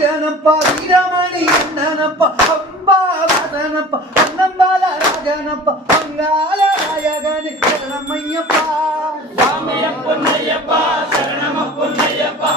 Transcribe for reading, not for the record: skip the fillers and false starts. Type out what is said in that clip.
வீரனப்பா வீரமணி அண்ணனப்பா அம்பா வாசனப்பா அண்ணம்பால ராஜனப்பா மங்கால நாயகனே சரணமையப்பா சாமிய பொன்னையப்பா சரணம பொன்னையப்பா